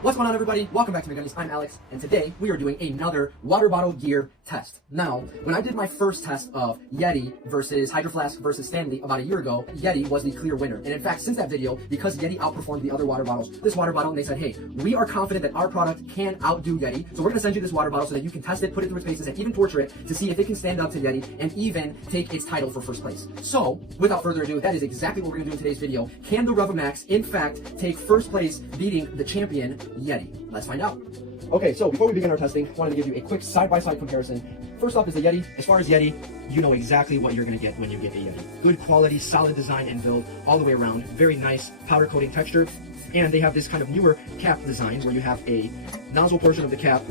What's going on, everybody? Welcome back to McGunnies. I'm Alex, and today we are doing another water bottle gear test. Now, when I did my first test of Yeti versus Hydro Flask versus Stanley about a year ago, Yeti was the clear winner. And in fact, since that video, because Yeti outperformed the other water bottles, this water bottle, and they said, hey, we are confident that our product can outdo Yeti, so we're going to send you this water bottle so that you can test it, put it through its paces, and even torture it to see if it can stand up to Yeti and even take its title for first place. So, without further ado, that is exactly what we're going to do in today's video. Can the RevoMax, in fact, take first place beating the champion Yeti? Let's find out. Okay, so before we begin our testing, I wanted to give you a quick side-by-side comparison. First up is the Yeti. As far as Yeti, you know exactly what you're going to get when you get a Yeti. Good quality, solid design and build all the way around. Very nice powder coating texture. And they have this kind of newer cap design where you have a nozzle portion of the cap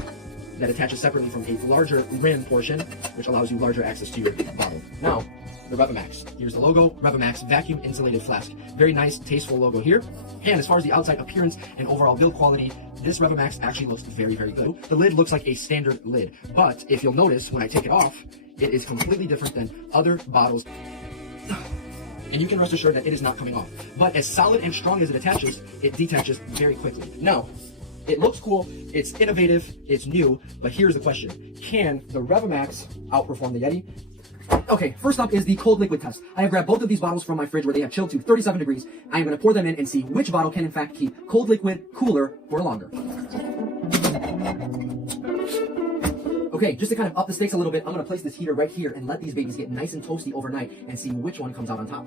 that attaches separately from a larger rim portion, which allows you larger access to your bottle. Now, the RevoMax. Here's the logo, RevoMax Vacuum Insulated Flask. Very nice, tasteful logo here. And as far as the outside appearance and overall build quality, this RevoMax actually looks very, very good. The lid looks like a standard lid, but if you'll notice, when I take it off, it is completely different than other bottles. And you can rest assured that it is not coming off. But as solid and strong as it attaches, it detaches very quickly. Now, it looks cool, it's innovative, it's new, but here's the question. Can the RevoMax outperform the Yeti? Okay, first up is the cold liquid test. I have grabbed both of these bottles from my fridge where they have chilled to 37 degrees. I am going to pour them in and see which bottle can in fact keep cold liquid cooler for longer. Okay, just to kind of up the stakes a little bit, I'm going to place this heater right here and let these babies get nice and toasty overnight and see which one comes out on top.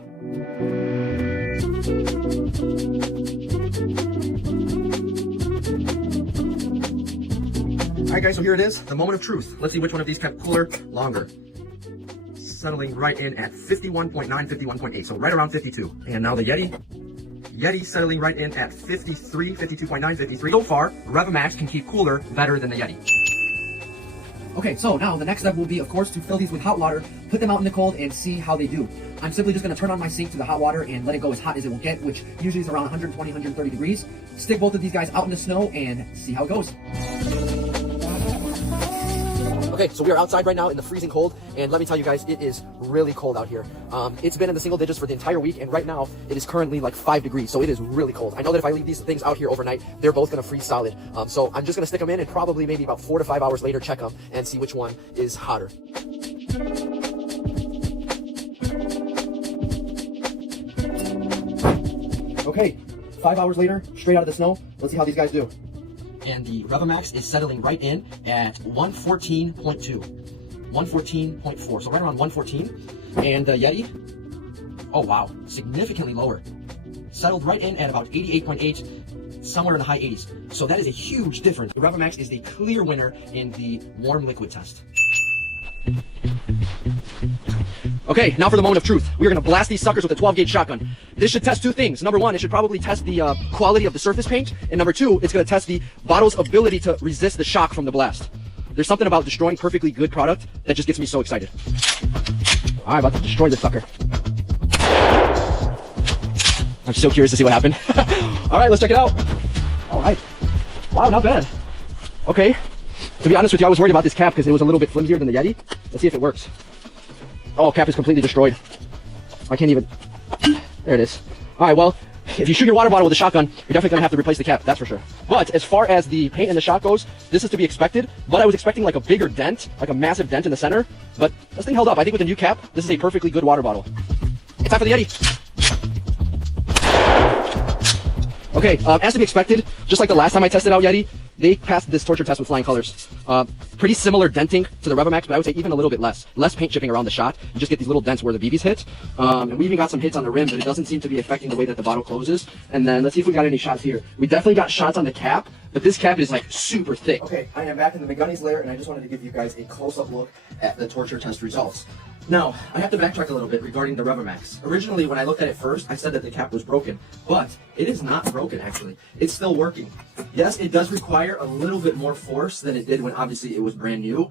Alright guys, so here it is, the moment of truth. Let's see which one of these kept cooler longer. Settling right in at 51.9, 51.8, so right around 52. And now the Yeti settling right in at 53, 52.9, 53. So far, RevoMax can keep cooler better than the Yeti. Okay, so now the next step will be, of course, to fill these with hot water, put them out in the cold, and see how they do. I'm simply just going to turn on my sink to the hot water and let it go as hot as it will get, which usually is around 120, 130 degrees. Stick both of these guys out in the snow and see how it goes. Okay, so we are outside right now in the freezing cold, and let me tell you guys, it is really cold out here. It's been in the single digits for the entire week, and right now it is currently like 5 degrees, so it is really cold. I know that if I leave these things out here overnight, they're both going to freeze solid. So I'm just going to stick them in and probably maybe about 4 to 5 hours later check them and see which one is hotter. Okay, 5 hours later, straight out of the snow. Let's see how these guys do. And the RevoMax is settling right in at 114.2, 114.4, so right around 114. And the Yeti, oh wow, significantly lower. Settled right in at about 88.8, somewhere in the high 80s. So that is a huge difference. The RevoMax is the clear winner in the warm liquid test. Okay, now for the moment of truth. We are going to blast these suckers with a 12-gauge shotgun. This should test two things. Number one, it should probably test the quality of the surface paint. And number two, it's going to test the bottle's ability to resist the shock from the blast. There's something about destroying perfectly good product that just gets me so excited. I'm about to destroy this sucker. I'm so curious to see what happened. All right, let's check it out. All right. Wow, not bad. Okay. To be honest with you, I was worried about this cap because it was a little bit flimsier than the Yeti. Let's see if it works. Oh, cap is completely destroyed. I can't even... There it is. Alright, well, if you shoot your water bottle with a shotgun, you're definitely going to have to replace the cap, that's for sure. But as far as the paint and the shot goes, this is to be expected. But I was expecting like a bigger dent, like a massive dent in the center. But this thing held up. I think with the new cap, this is a perfectly good water bottle. It's time for the Yeti. Okay, as to be expected, just like the last time I tested out Yeti, they passed this torture test with flying colors. Pretty similar denting to the RevoMax, but I would say even a little bit less. Less paint chipping around the shot. You just get these little dents where the BBs hit. And we even got some hits on the rim, but it doesn't seem to be affecting the way that the bottle closes. And then let's see if we got any shots here. We definitely got shots on the cap, but this cap is like super thick. Okay, I am back in the McGunnies lair, and I just wanted to give you guys a close-up look at the torture test results. Now, I have to backtrack a little bit regarding the RevoMax. Originally, when I looked at it first, I said that the cap was broken, but it is not broken, actually. It's still working. Yes, it does require a little bit more force than it did when obviously it was brand new.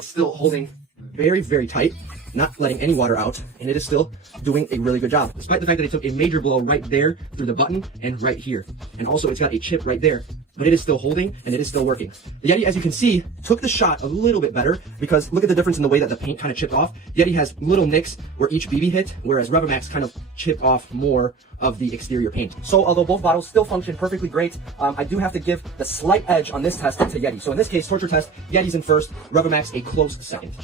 Still holding very, very tight, not letting any water out, and it is still doing a really good job, despite the fact that it took a major blow right there through the button and right here. And also, it's got a chip right there but it is still holding and it is still working. The Yeti, as you can see, took the shot a little bit better because look at the difference in the way that the paint kind of chipped off. Yeti has little nicks where each BB hit, whereas RevoMax kind of chipped off more of the exterior paint. So although both bottles still function perfectly great, I do have to give the slight edge on this test to Yeti. So in this case, torture test, Yeti's in first, RevoMax a close second.